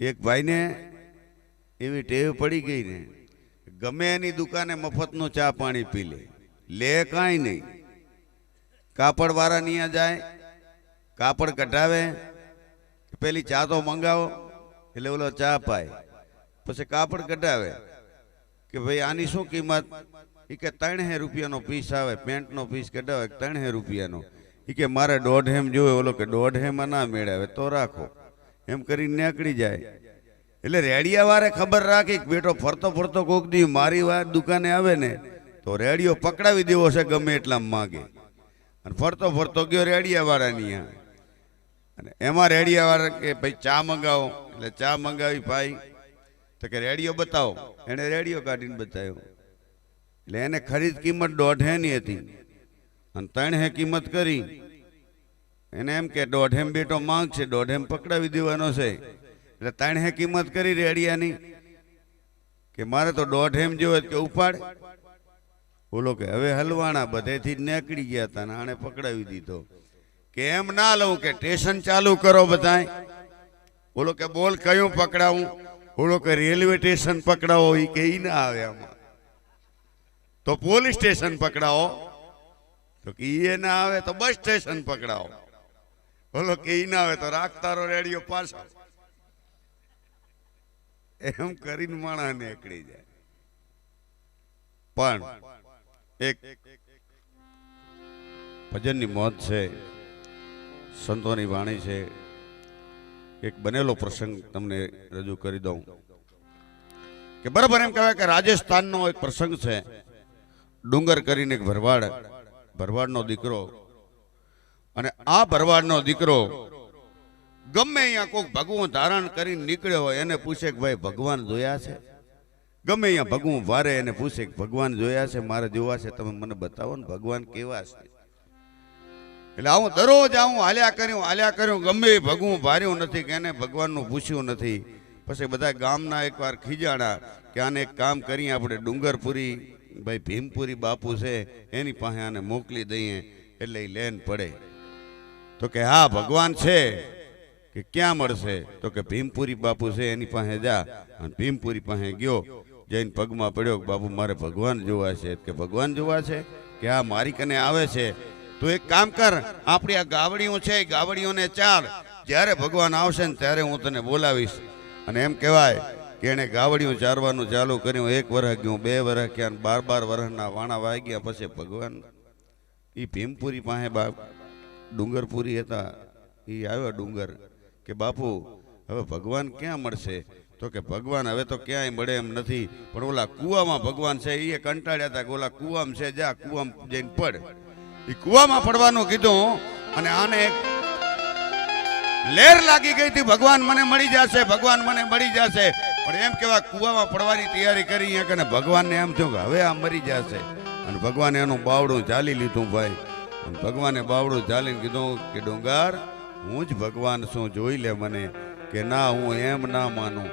એક ભાઈને એવી ટેવ પડી ગઈ ને, ગમે એની દુકાને મફતનું ચા પાણી પી લે કાંઈ નહીં. કાપડ વાળા ત્યાં જાય, કાપડ કઢાવે, પેલી ચા તો મંગાવો એટલે ઓલો ચા પાય, પછી કાપડ કઢાવે કે ભાઈ આની શું કિંમત? એ કે 300 રૂપિયાનો પીસ આવે, પેન્ટનો પીસ કઢાવે 300 રૂપિયાનો. એ કે મારે 1.5 હેમ જોવે. ઓલો કે 1.5 હેમાં ના મેળાવે તો રાખો, એમ કરીને નીકળી જાય. એટલે રેડિયા વાળે ખબર રાખી કે બેટો ફરતો ફરતો કોક દી મારી વાત દુકાને આવે ને તો રેડિયો પકડાવી દેવો છે ગમે એટલા માગે. અને ફરતો ફરતો ગયો રેડિયા વાળાની અને એમાં રેડિયા વાળા કે ભાઈ ચા મંગાવો. એટલે ચા મંગાવી ભાઈ તો કે રેડિયો બતાવો. એને રેડિયો કાઢીને બતાવ્યો. એટલે એને ખરીદ કિંમત 1.5 ની હતી અને 300 કિંમત કરી. એને એમ કે 1.5 હેમ બેટો માંગ છે, 1.5 હેમ પકડાવી દેવાનો છે. એટલે 300 કિંમત કરી રેડિયાની કે મારે તો 1.5 હેમ જોવે કે ઉપાડ. બોલો કે હવે હલવાણા બધેથી જ નીકળી ગયા હતા ને આણે પકડાવી દીધો. કે એમ ના લઉં કે સ્ટેશન ચાલુ કરો બધાય. બોલો કે બોલ કયું પકડાવું? બોલો કે રેલવે સ્ટેશન પકડાવો. એ કે ઈ ના આવે આમાં, તો પોલીસ સ્ટેશન પકડાવો. તો કે એ ના આવે તો બસ સ્ટેશન પકડાવો. બોલો કે ઈ ના આવે તો રાખતારો રેડિયો પાછો. એમ કરીને માણસ નીકળી જાય. પણ એક ભજનની મોત છે, સંતોની વાણી છે. એક બનેલો પ્રસંગ તમને રજૂ કરી દઉં કે બરાબર એમ કહેવાય કે રાજસ્થાનનો એક પ્રસંગ છે. ડુંગર કરીને એક ભરવાડનો દીકરો, અને આ ભરવાડનો દીકરો ગમે અહીંયા કોઈક ભગવું ધારણ કરીને નીકળ્યો હોય એને પૂછે કે ભાઈ ભગવાન જોયા છે? ગમે અહીંયા ભગવું વારે એને પૂછે કે ભગવાન જોયા છે? મારે જોવા છે, તમે મને બતાવો ને ભગવાન કેવા છે. એટલે આવું દરરોજ હાલ્યા કર્યું ગમે એ ભગવું ભાર્યું નથી કે એને ભગવાનનું પૂછ્યું નથી. પછી બધા ગામના એકવાર ખીજાણા કે આને એક કામ કરીએ, આપણે ડુંગરપુરી ભાઈ ભીમપુરી બાપુ છે એની પાસે આને મોકલી દઈએ એટલે એ લેન પડે. તો કે હા ભગવાન છે. કે ક્યાં મળશે? તો કે ભીમપુરી બાપુ છે એની પાસે જા. અને ભીમપુરી પાસે ગયો, જઈને પગમાં પડ્યો કે બાપુ મારે ભગવાન જોવા છે. કે ભગવાન જોવા છે? કે હા મારી કને આવે છે. તો એક કામ કર, આપણી આ ગાવડીઓ છે એ ગાવડીઓને ચાર, જ્યારે ભગવાન આવશે ને ત્યારે હું તને બોલાવીશ. અને એમ કહેવાય કે એને ગાવડીઓ ચારવાનું ચાલુ કર્યું. 1 વર્ષ ગયું, 2 વર્ષ ગયા, 12 વર્ષના વાણા વાઈ ગયા. પછી ભગવાન એ ભીમપુરી પાસે ડુંગરપુરી હતા એ આવ્યો ડુંગર કે બાપુ હવે ભગવાન ક્યાં મળશે? તો કે ભગવાન હવે તો ક્યાંય મળે એમ નથી, પણ ઓલા કૂવામાં ભગવાન છે. એ કંટાળ્યા હતા કે ઓલા કૂવામાં છે, જા કૂવામાં જઈને પડ. એ કૂવામાં પડવાનું કીધું અને આને એક લહેર લાગી ગઈ હતી, ભગવાન મને મળી જશે, ભગવાન મને મળી જશે. પણ એમ કેવા કૂવામાં પડવાની તૈયારી કરી અને ભગવાનને એમ થયું કે હવે આ મરી જશે. અને ભગવાને એનું બાવડું ઝાલી લીધું ભાઈ. અને ભગવાને બાવડું ઝાલીને કીધું કે ડુંગર હું જ ભગવાન છું, જોઈ લે મને. કે ના હું એમ ના માનું,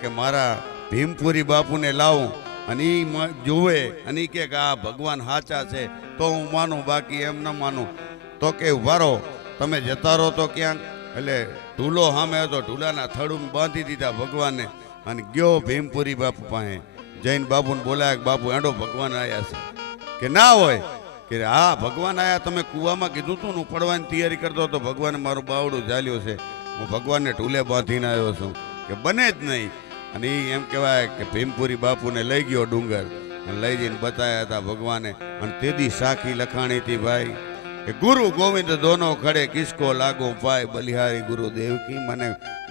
કે મારા ભીમપુરી બાપુને લાવું અને એ જોવે અને કે આ ભગવાન સાચા છે તો હું માનું, બાકી એમ ન માનું. તો કે ઉભારો, તમે જતા રહો તો ક્યાંક. એટલે ઢૂલો સામે હતો, ઢૂલાના થડું બાંધી દીધા ભગવાનને અને ગયો ભીમપુરી બાપુ પાસે. જૈન બાપુને બોલાયા કે બાપુ એડો ભગવાન આવ્યા છે. કે ના હોય કે હા ભગવાન આવ્યા, તમે કૂવામાં કીધું હતું હું પડવાની તૈયારી કરતો હતો, ભગવાને મારું બાવડું ઝાલ્યું છે, હું ભગવાનને ઢૂલે બાંધીને આવ્યો છું. કે બને જ નહીં. અને એ એમ કહેવાય કે ભીમપુરી બાપુને લઈ ગયો ડુંગર અને લઈ જઈને બતાવ્યા હતા ભગવાને. અને તેદી સાખી લખાણી હતી ભાઈ કે ગુરુ ગોવિંદ દોનો ખડે કિસકો લાગો પાય, બલિહારી ગુરુદેવ કી મને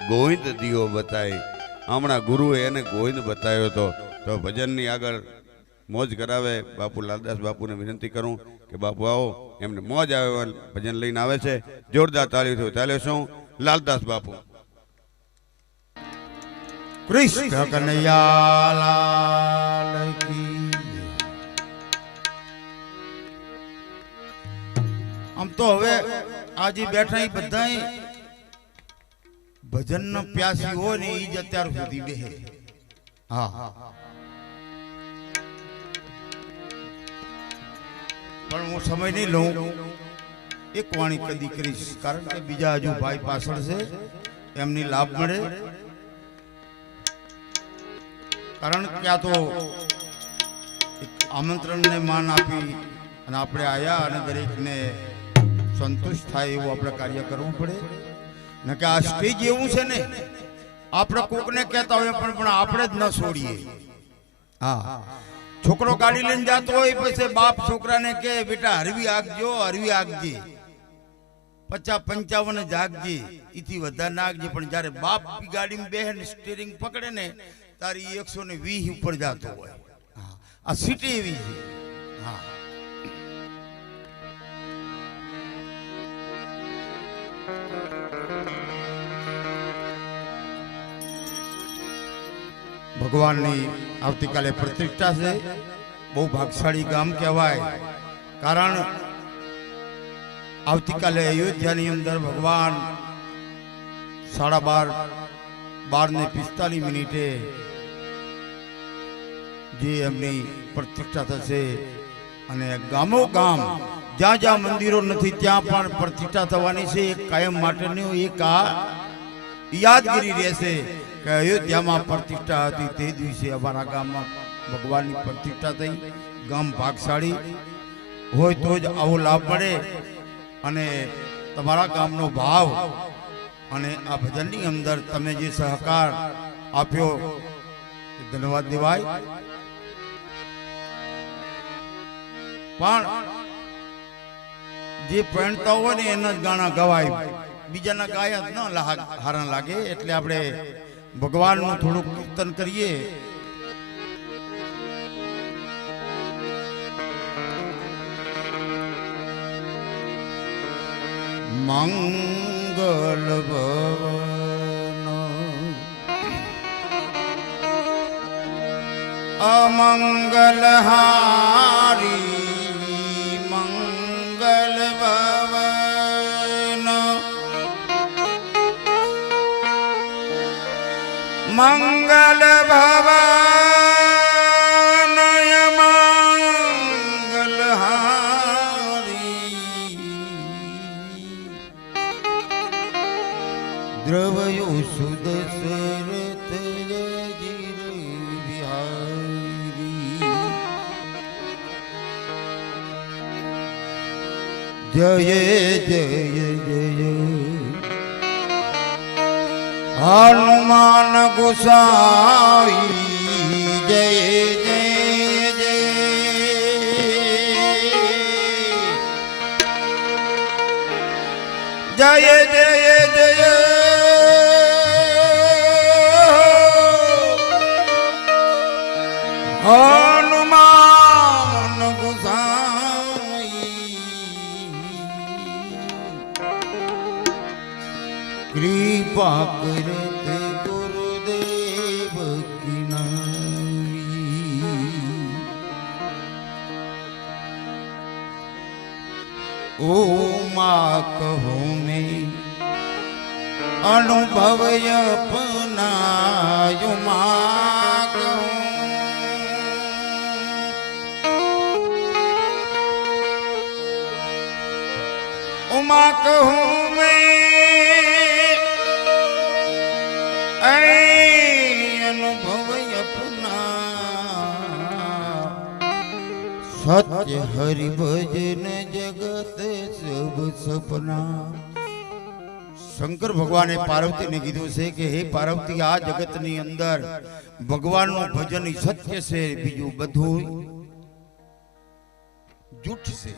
ગોવિંદ દિયો બતાય. હમણાં ગુરુએ એને ગોવિંદ બતાવ્યો હતો. તો ભજનની આગળ મોજ કરાવે બાપુ લાલદાસ બાપુને વિનંતી કરું કે બાપુ આવો, એમને મોજ આવે ભજન લઈને આવે છે. જોરદાર તાળીઓ ચાલ્યો છું લાલદાસ બાપુ. કૃષ્ણ કનૈયા લાલ કી. આમ તો હવે આજે બેઠા બધા ભજન નો પ્યાસી હોય ને એ જ અત્યાર સુધી બેહે. હા પણ હું સમય નહીં લઉં, એક વાણી કદી કરીશ, કારણ કે બીજા હજુ ભાઈ પાછળ છે, એમની લાભ મળે કારણ કે આ તો એક આમંત્રણને માન આપી અને આપણે આયા અને દરેકને સંતુષ્ટ થાય એવું આપણે કાર્ય કરવું પડે ને કે આ સ્ટેજ એવું છે ને આપણે કોકને કહેતા હોય પણ આપણે જ ન છોડીએ. હા, છોકરો ગાડી લઈને જતો હોય પછી બાપ છોકરાને કહે બેટા હરવી આગજો, હરવી આગજે, 50-55 જાગજે, એથી વધારે નાખજે. પણ જયારે બાપ ગાડીમાં બેહે ને સ્ટીરિંગ પકડે ને તારી 120 ઉપર જતો હોય. આ સિટી એવી છે. હા, ભગવાનની આવતીકાલે પ્રતિષ્ઠા છે. બહુ ભાગશાળી ગામ કહેવાય. કારણ આવતીકાલે અયોધ્યાની અંદર ભગવાન 12:45 જે એમની પ્રતિષ્ઠા થશે અને ગામો ગામ જ્યાં જ્યાં મંદિરો નથી ત્યાં પણ પ્રતિષ્ઠા થવાની છે. એક કાયમ માટેની એક આ યાદગીરી રહેશે કે અયોધ્યામાં પ્રતિષ્ઠા હતી તે દિવસે અમારા ગામમાં ભગવાનની પ્રતિષ્ઠા થઈ. ગામ ભાગશાળી હોય તો જ આવો લાભ મળે અને તમારા ગામનો ભાવ અને આ ભજનની અંદર તમે જે સહકાર આપ્યો ધન્યવાદ દેવાય. પણ જે પહેણતા હોય ને એના જ ગાણા ગવાય, બીજાના ગાયા જ ન હારા લાગે. એટલે આપણે ભગવાનનું થોડુંક કીર્તન કરીએ. મંગલ ભવન અમંગલ હારી મંગલ ભવન મંગલ ભવન મંગલ હારી દ્રવયો સુદશરથ જીર વિહારી જય જય જય હનુમાન ગોસાઈ જય જય જય જય જય જય હનુમાન ગોસાઈ કૃપા કરત ગુરુદેવ કિનારી ઓ મા કહો મેં અનુભવ અપનાયો મા કહો ઉમા કહું મેં અનુભવ અપના સત્ય હરિ ભજન જગત સબ સપના. શંકર ભગવાને પાર્વતીને કીધું છે કે હે પાર્વતી, આ જગતની અંદર ભગવાનનું ભજન સત્ય છે, બીજું બધું જૂઠ છે.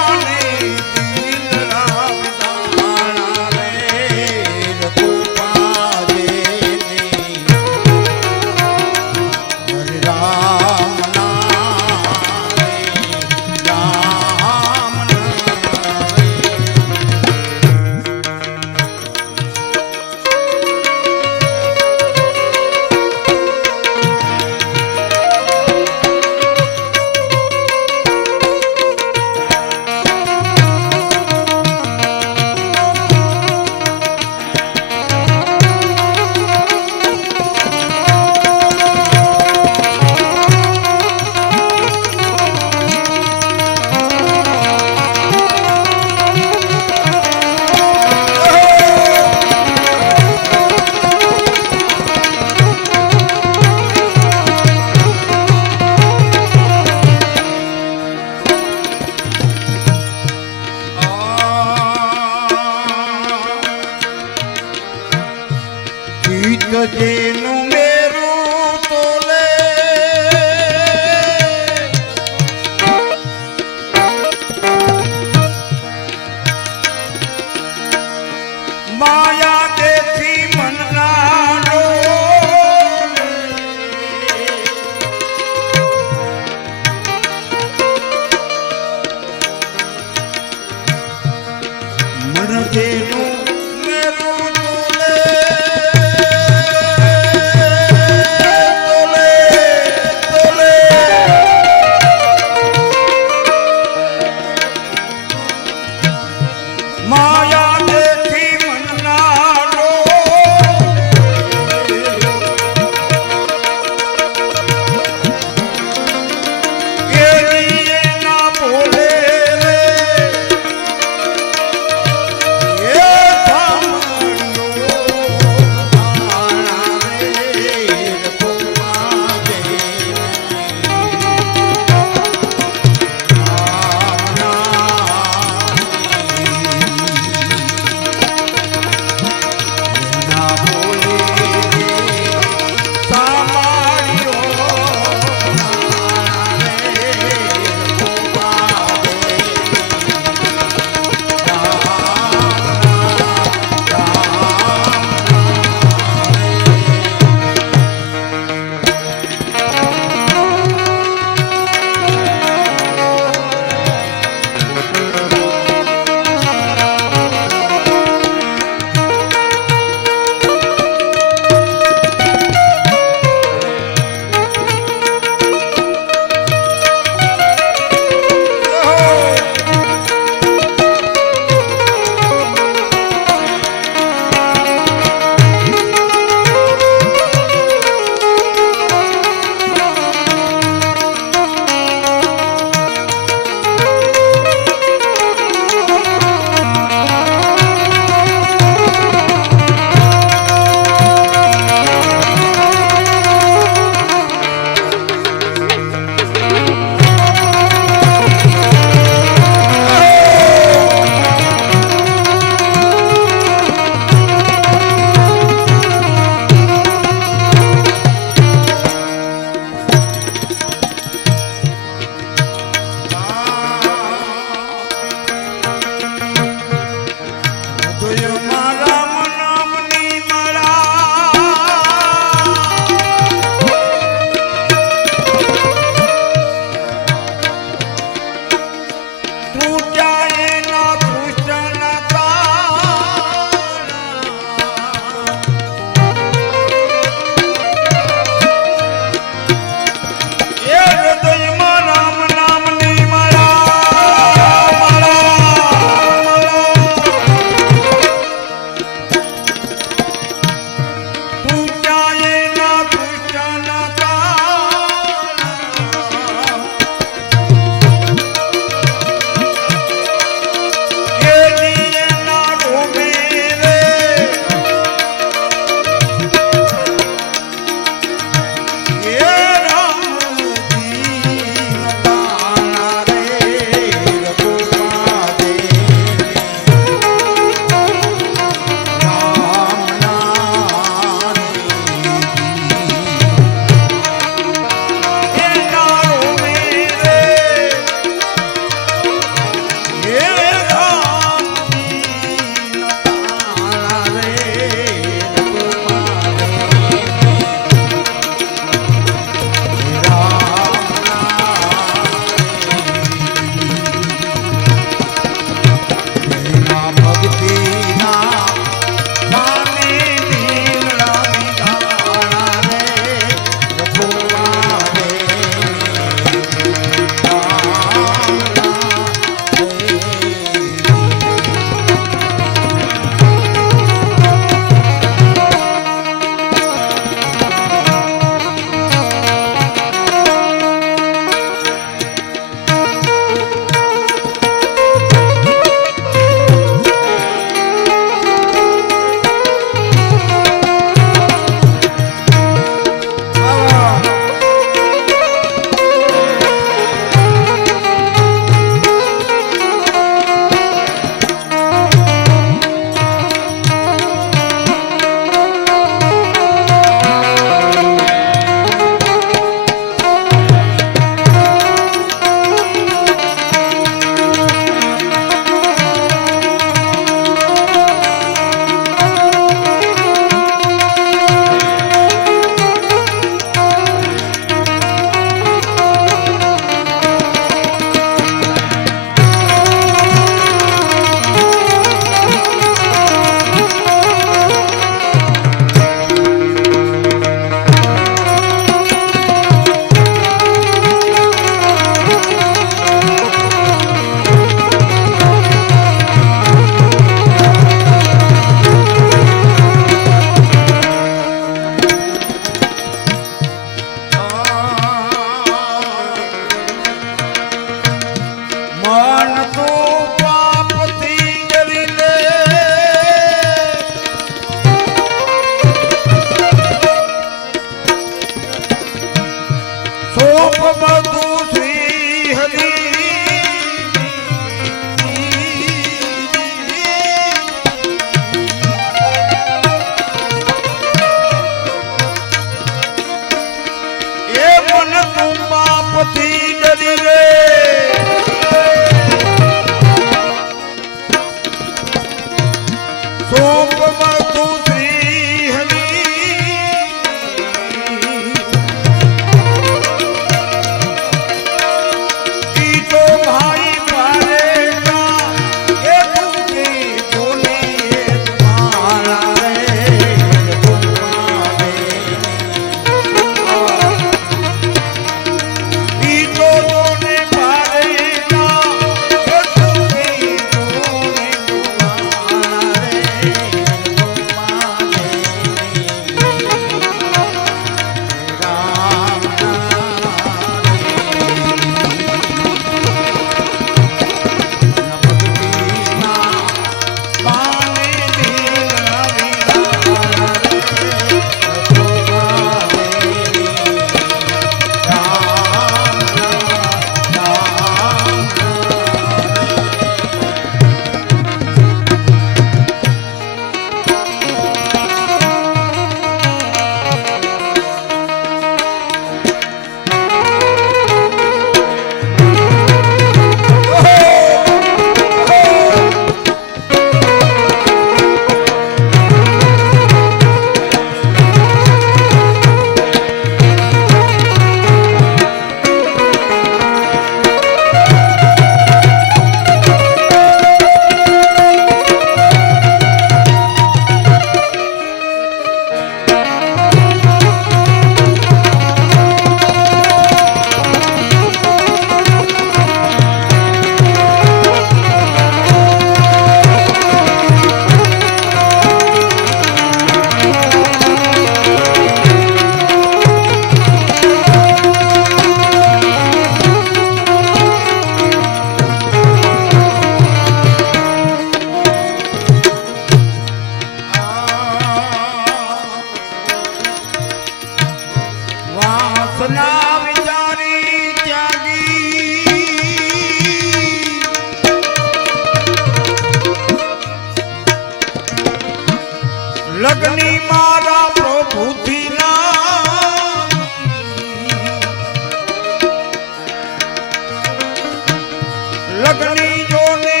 લગની જોને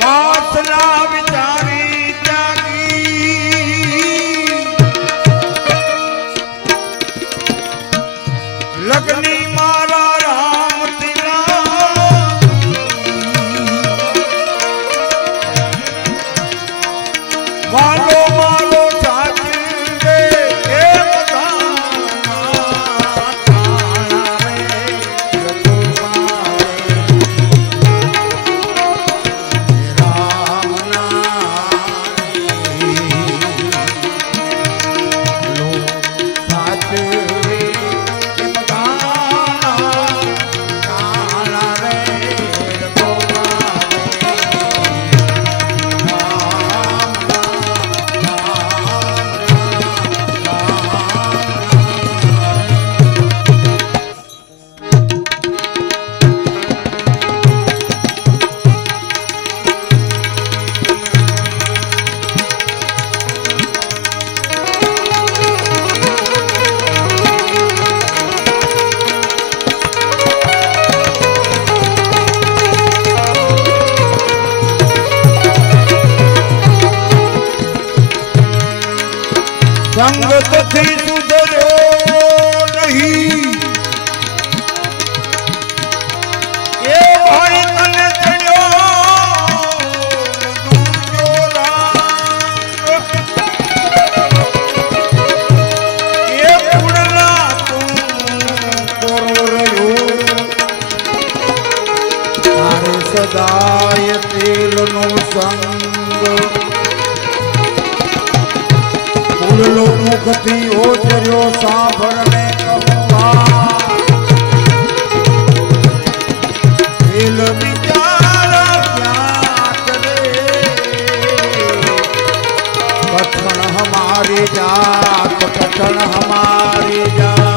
વાસના વિચારી ત્યાગી લગની મારા રામ વાલો માલો સાચવે એ સંગતથી સુધર્યો નહીં એ ભાઈ તને ચડ્યો દૂજો રાગ એ પુણલા તું કોરો રહ્યો તારે સદાય તેલનો સંગ ઉડલો મુખથી ઓચર્યો સાંભળને કહુવા દિલ વિચાર ક્યાં કરે કથન હમારી જાત કથન હમારી જાત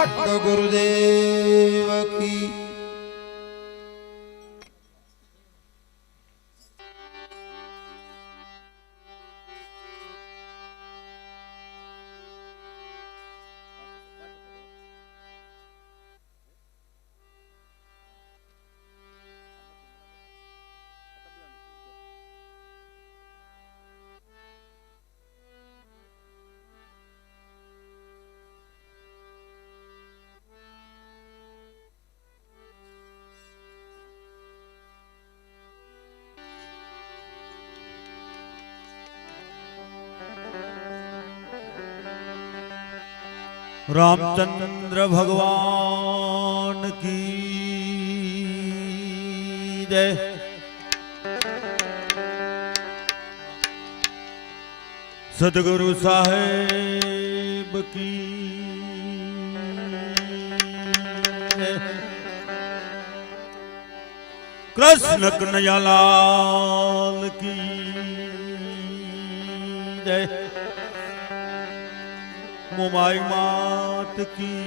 ભટ્ટ ગુરુદેવ કી रामचंद्र भगवान की जय। सदगुरु साहेब की जय। कृष्ण कन्हैयालाल की जय। मोमाई मात की,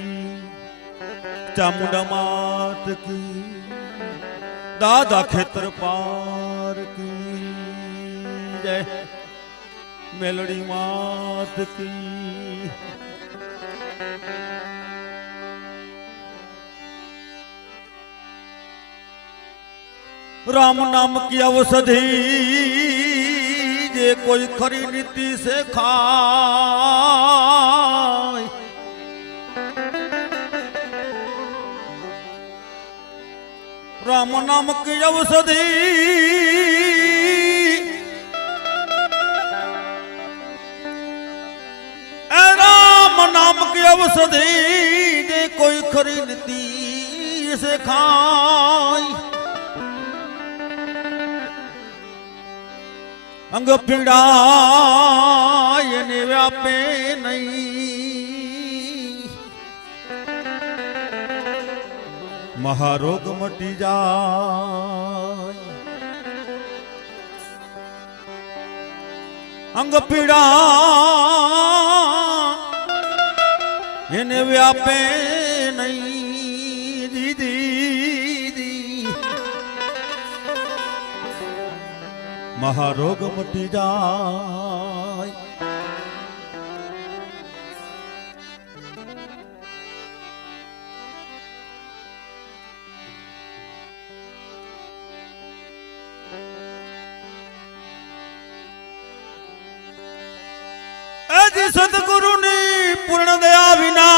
चामुंडा मात की, दादा खेतर पार की जय। मेलड़ी मात की। राम नाम की औषधि जे कोई खरी नीति से खाए, राम नाम की औषधि राम नाम की औषधि जे कोई खरी नीति से खाए, अंग पीड़ा ये व्यापे नहीं, महारोग मटी जाए। अंग पीड़ा ये व्यापे नहीं दीदी दी, महारोग मटी जाए। ऐसी सतगुरु ने पूर्ण दया विना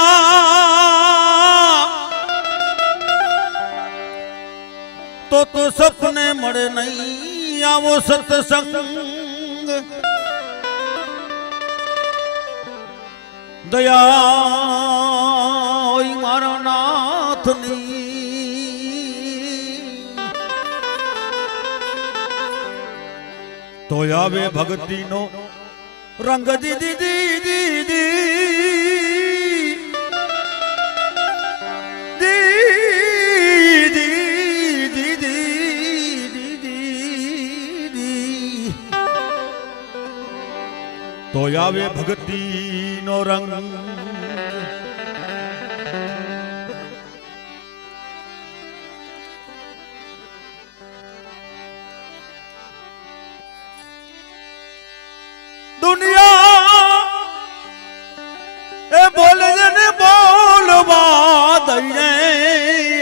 तो सपने मरे नहीं आवो सत्संग, दया मारा नाथनी तो आवे भक्ति नो रंग दीदी दीदी तो आवे भक्ति नो रंग। दुनिया ए बोले जने बोलवा दईए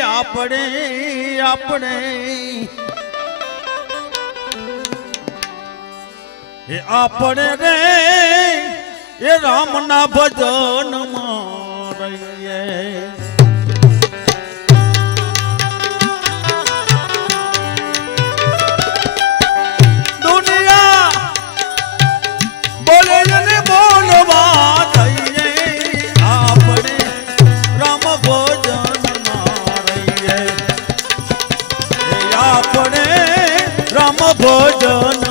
आपने आपने ये आपने रे ये राम ना भजन मारिए। दुनिया बोले जने बोलवा दईए आपने राम भजन मारिए, ये आपने राम भजन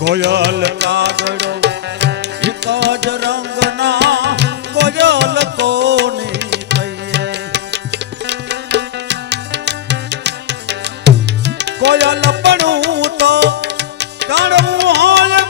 કોયલ કાગડો એક જ રંગના કોયલ કોને કહીએ કોયલ પણ તો કાઢવું હોય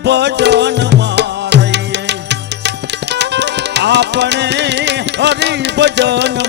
ભજન મારીએ આપણે હરિ ભજન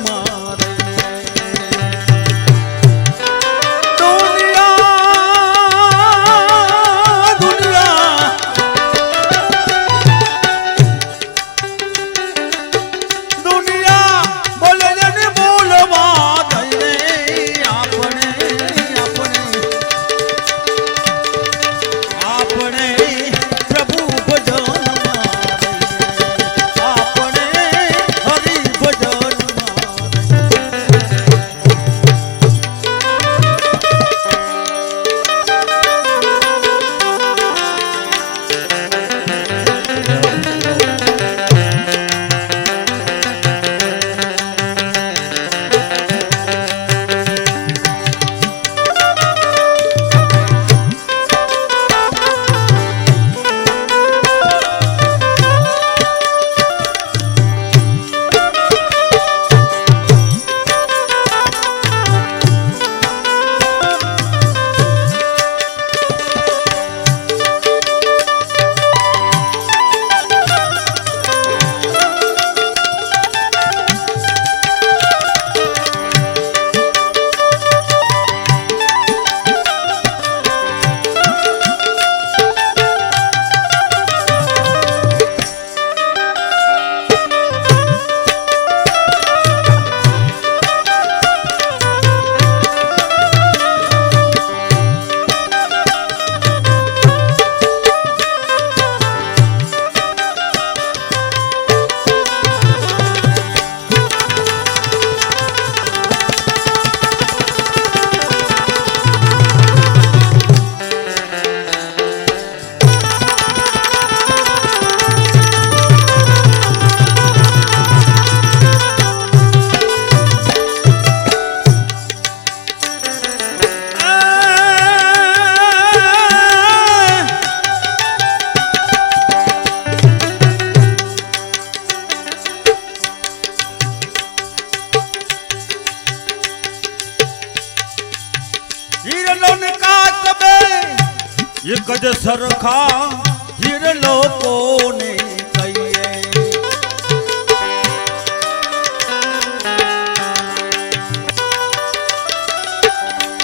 એક જ સરખા હીરલો કોને કહીએ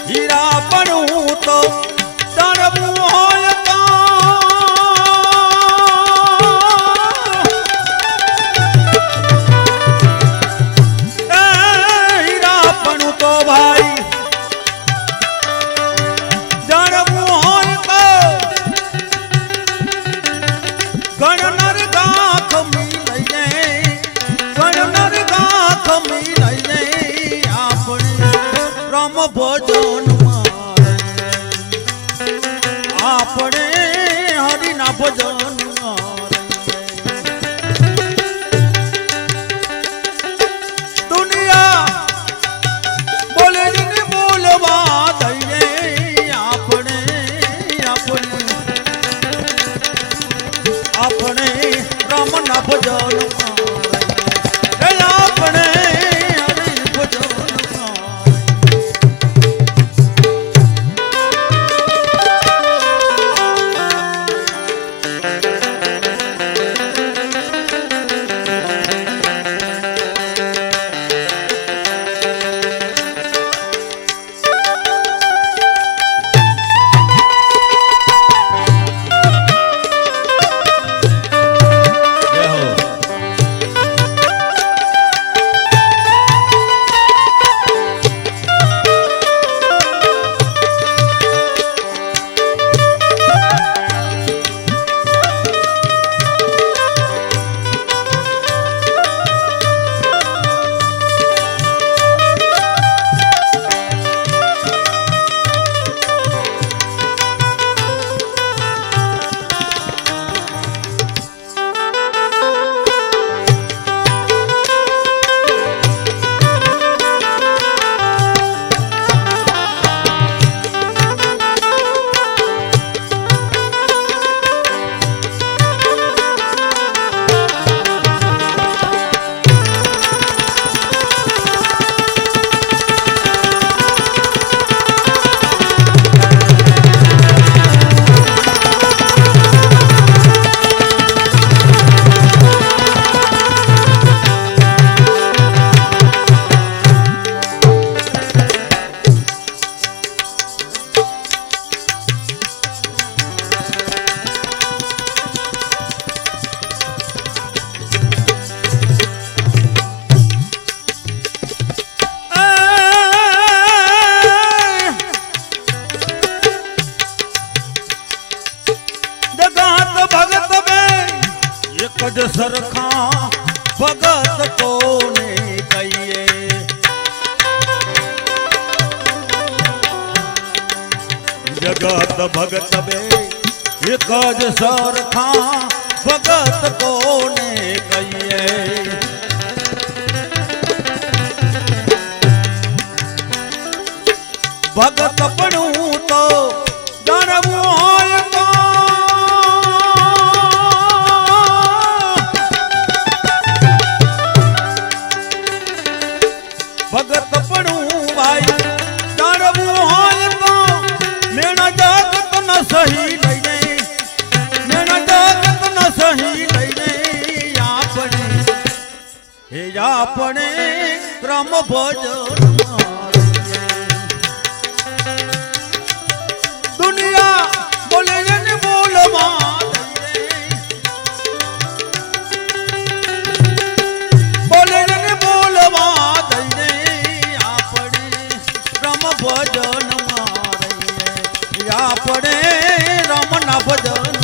હીરા પણ તો તરવું હોય હીરા પણ તો ભાઈ ભજન આપણે હરિના ભજન દુનિયા બોલે ને બોલવા દઈએ આપણે રામના ભજન જ સરખા ભગત કોને કહીએ જગત ભગત બે એક જ સરખા ભગત કોને કહીએ ભગત પણ તો જાણવું હોય તો ભગત પણ ભાઈ જાણવું હોય તો મેણા જગત ન સહી લઈને મેણા જગત ન સહી લઈને આપણે ક્રમ ભજન દુનિયા બોલે ને બોલમાં બોલે ને બોલમાં દઈને આપણે રમ ભજન મારીએ આપણે રમના ભજન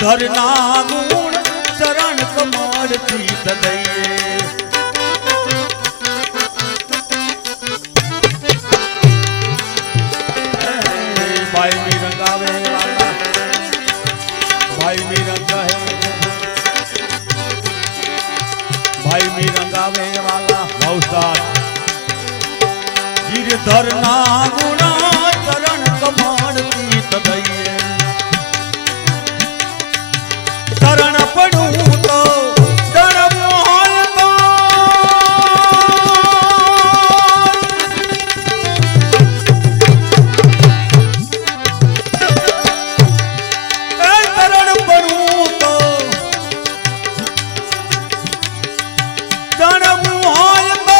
ધરના ગુણ ચરણ કમળ થી દઈએ ભાઈ મી રંગાવે વાલા ભાઈ મી રંગા હે ભાઈ મી રંગાવે વાલા ભવસાર ગિરધરના ગુણ ચરણ કમળ થી દઈએ શરણ પડું તો ડરવું હોય તો શરણ પડું તો ડરવું હોય તો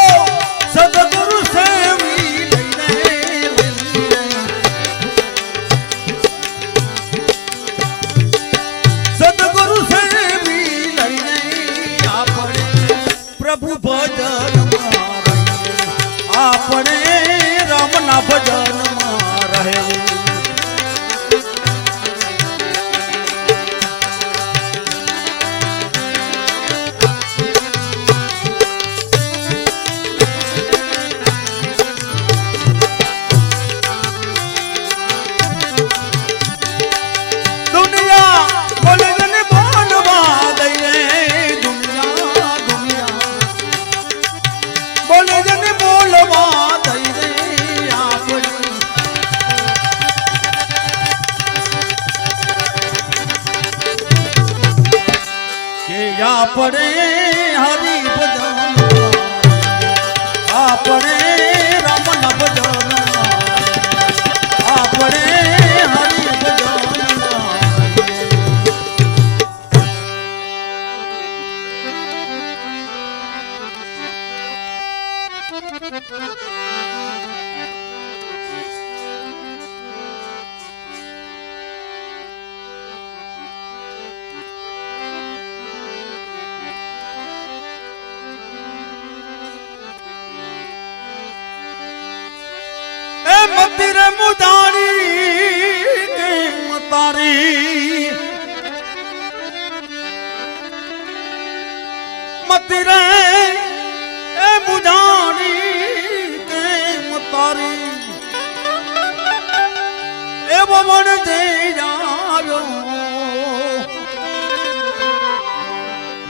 સદગુરુ સેવી લઈને સદગુરુ સેવી લઈને આપણે પ્રભુ ભજન આપણે રામના ભજનમાં રહેવું દુનિયા બોલે ને બોલવા દઈએ દુનિયા દુનિયા બોલે ને બોલવા દઈએ આપણે કે આપણે હરિ ભજન આપણે રામના ભજન આપણે હરિ ભજન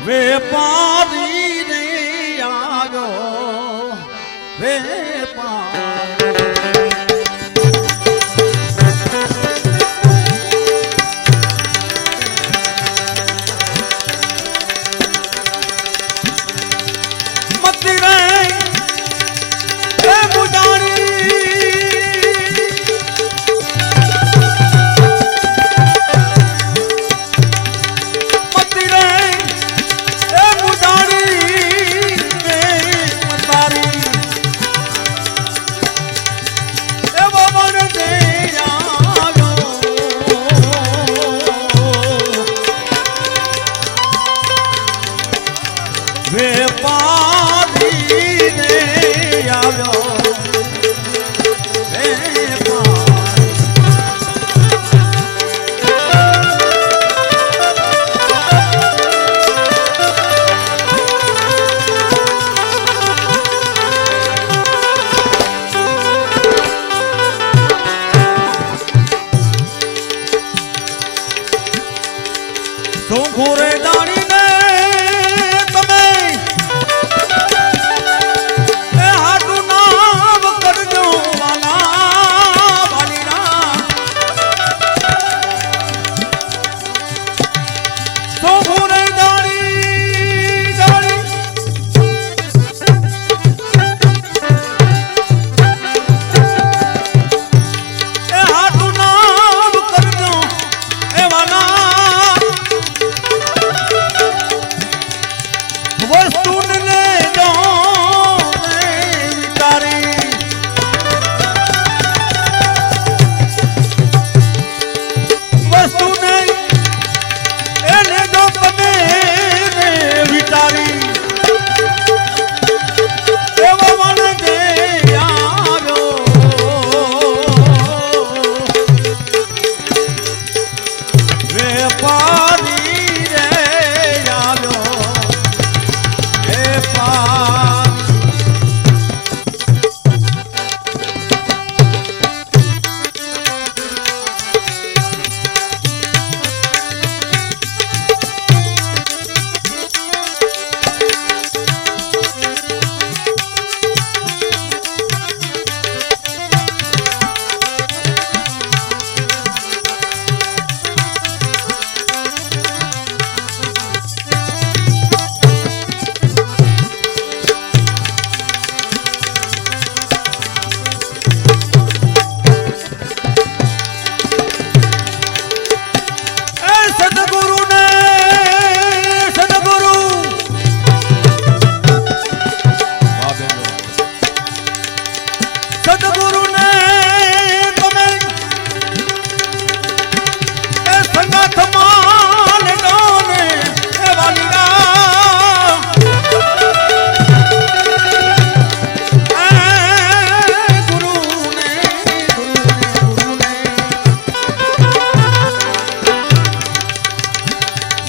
વેપારી રે આવ્યો વેપારી મતી રે એ વેપારી રે આવ્યો તો ઘોરે દાણી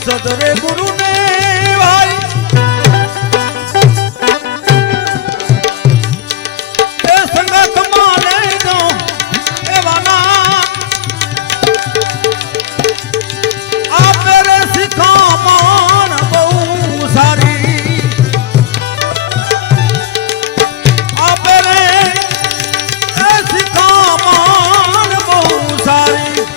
સદરે ગુરુ ને ભાઈ એ સંગત માં લઈ દો એવાના આપે રે શિખામણ બહુ સારી આપે રે એ શિખામણ બહુ સારી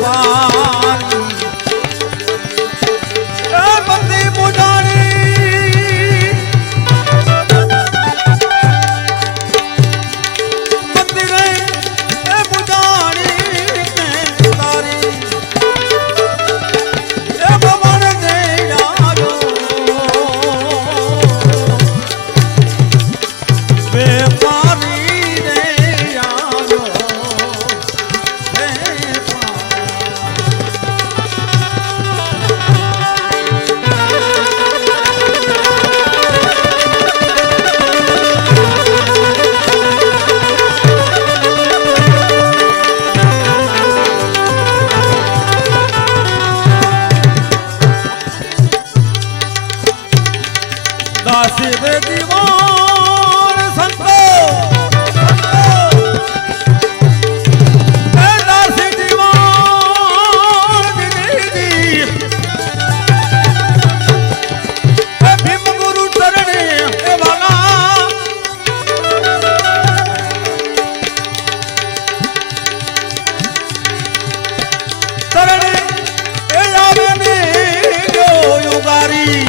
પારી એ બધી બુજાણી બધી ગઈ એ બુજાણી તારી એ ભવન જઈ આવ્યો વેપારી રે આવ્યો દાસી રે દીવાન સંતો એ દાસી દીવાન દીદી એ ભીમ ગુરુ ચરણે એ વાલા ચરણે એ આવે ને યોગારી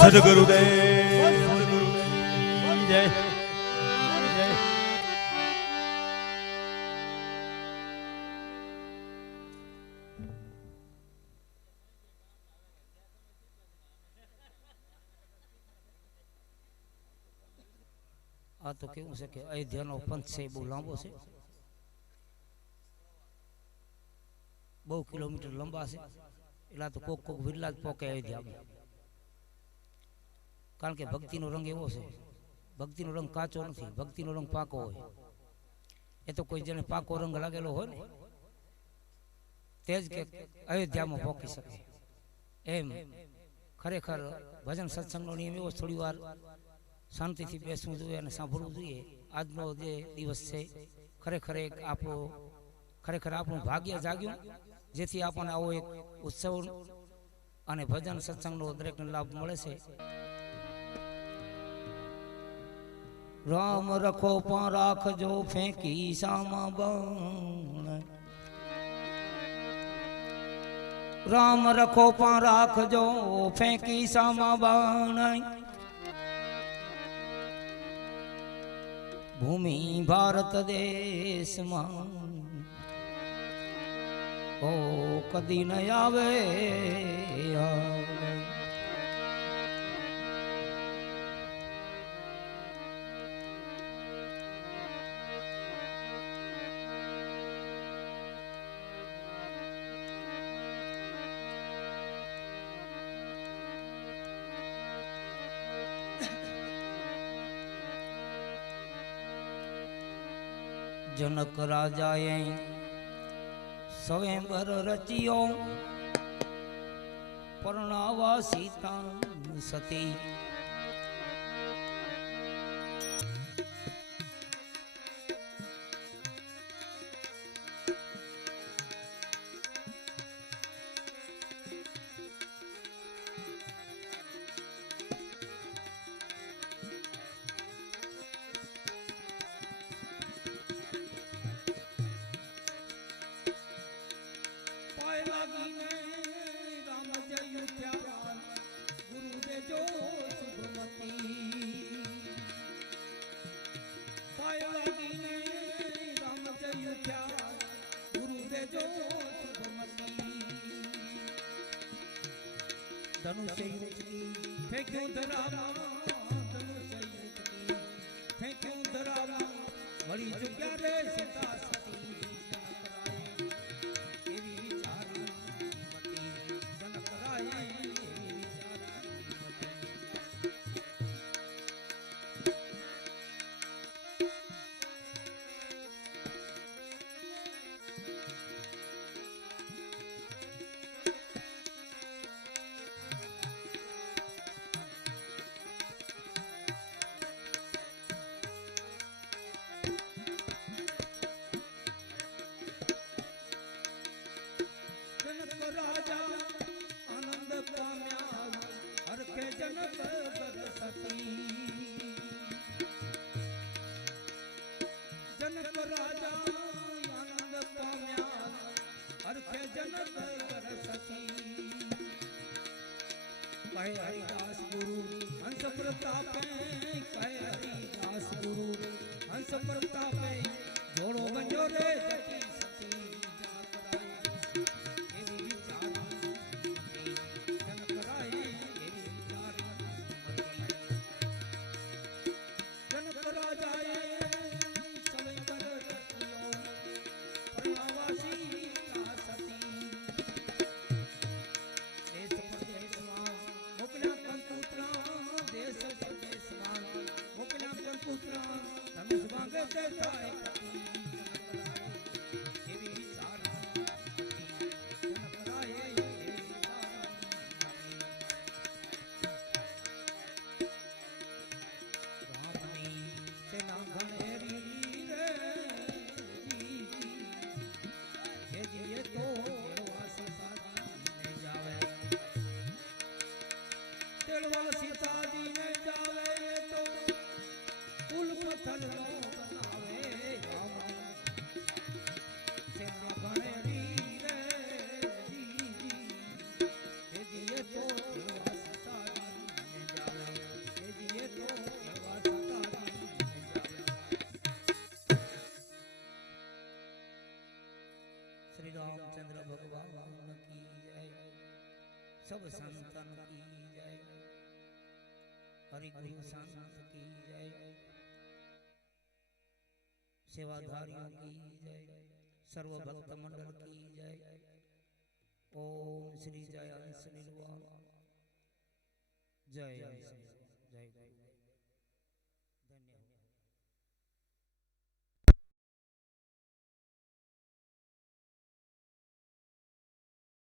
સદગુરુદેવ જય જય આ તો કેવું છે કે અયોધ્યાનો પંથ છે બહુ લાંબો છે, બહુ કિલોમીટર લંબા છે, એટલે તો કોક કોક વિરલા જ પોકે અયોધ્યામાં. કારણ કે ભક્તિનો રંગ એવો છે, ભક્તિનો રંગ કાચો નથી, ભક્તિનો રંગ પાકો હોય. એ તો કોઈ જેને પાકો રંગ લાગેલો હોય ને તે જ કે અયોધ્યામાં પોકી શકે. એમ ખરેખર ભજન સત્સંગનો નિયમ એવો થોડી વાર શાંતિથી બેસવું જોઈએ અને સાંભળવું જોઈએ. આજનો જે દિવસ છે ખરેખર આપણું ભાગ્ય જાગ્યું, જેથી આપણને આવો એક ઉત્સવ અને ભજન સત્સંગનો દરેકને લાભ મળે છે. રામ રખો પણ રાખજો ફેંકી સામા બાણ, રામ રખો પણ રાખજો ફેંકી સામા બાણ. ભૂમિ ભારત દેશમાં ઓ કદી ન આવે. જનક રાજાએ સ્વયંવર રચ્યો, પરણાવા સીતા સતી. ધનુષ્ય યુચકી ફેંક્યું ધરામાં ધનુષ્ય યુચકી ફેંક્યું ધરામાં વળી ચૂક્યા રે સીતા સતી એવી વિચારી મતી જનકરાય એવી વિચારી મતી જનક રાજા આનંદ પામ્યા હરખે જનક બરસતી જનક રાજા આનંદ પામ્યા હરખે જનક બરસતી કહે હરિદાસ ગુરુ હંસ પ્રતાપે કહે હરિદાસ ગુરુ હંસ પ્રતાપે જોડો બન્યો રે જતી સતી सीताजी ने जावे तो पुल पत्थर नो बनावे सेना घणेरी रे हे दिए तो दिलवा सीताजी ने जावे हे दिए तो दिलवा सीताजी ने जावे श्री रामचंद्र भगवान की जय सब संतन की जय हरि गुरु संत की जय सेवाधारियों की जय सर्व भक्त मंडल की जय ओम श्री जय अंश निर्वाण जय अंश